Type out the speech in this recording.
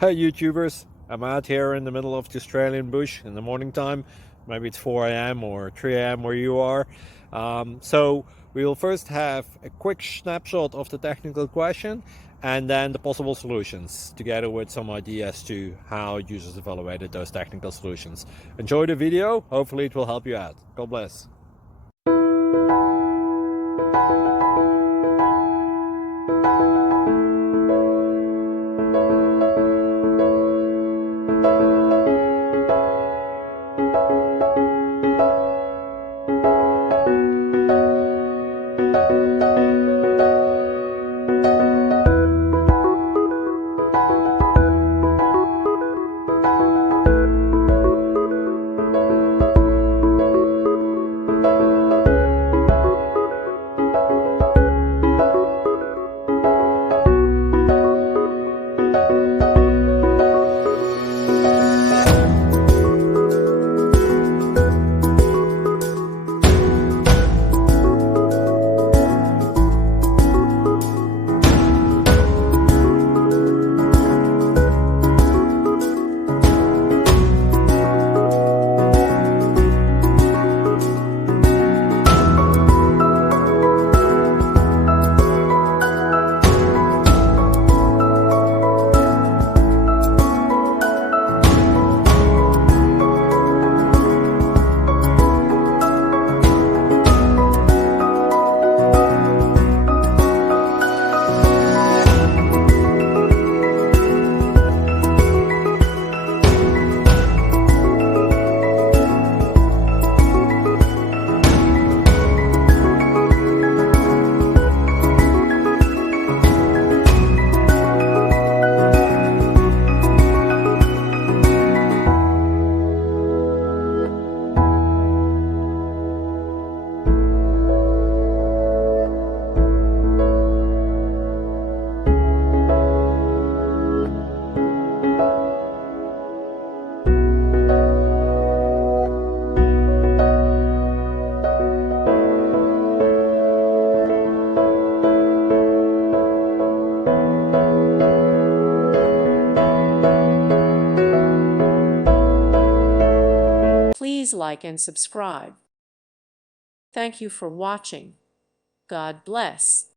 Hey YouTubers, I'm out here in the middle of the Australian bush in the morning time. Maybe it's 4 a.m. or 3 a.m. where you are. So we will first have a quick snapshot of the technical question and then the possible solutions, together with some ideas to how users evaluated those technical solutions. Enjoy the video, hopefully it will help you out. God bless. Please like and subscribe. Thank you for watching. God bless.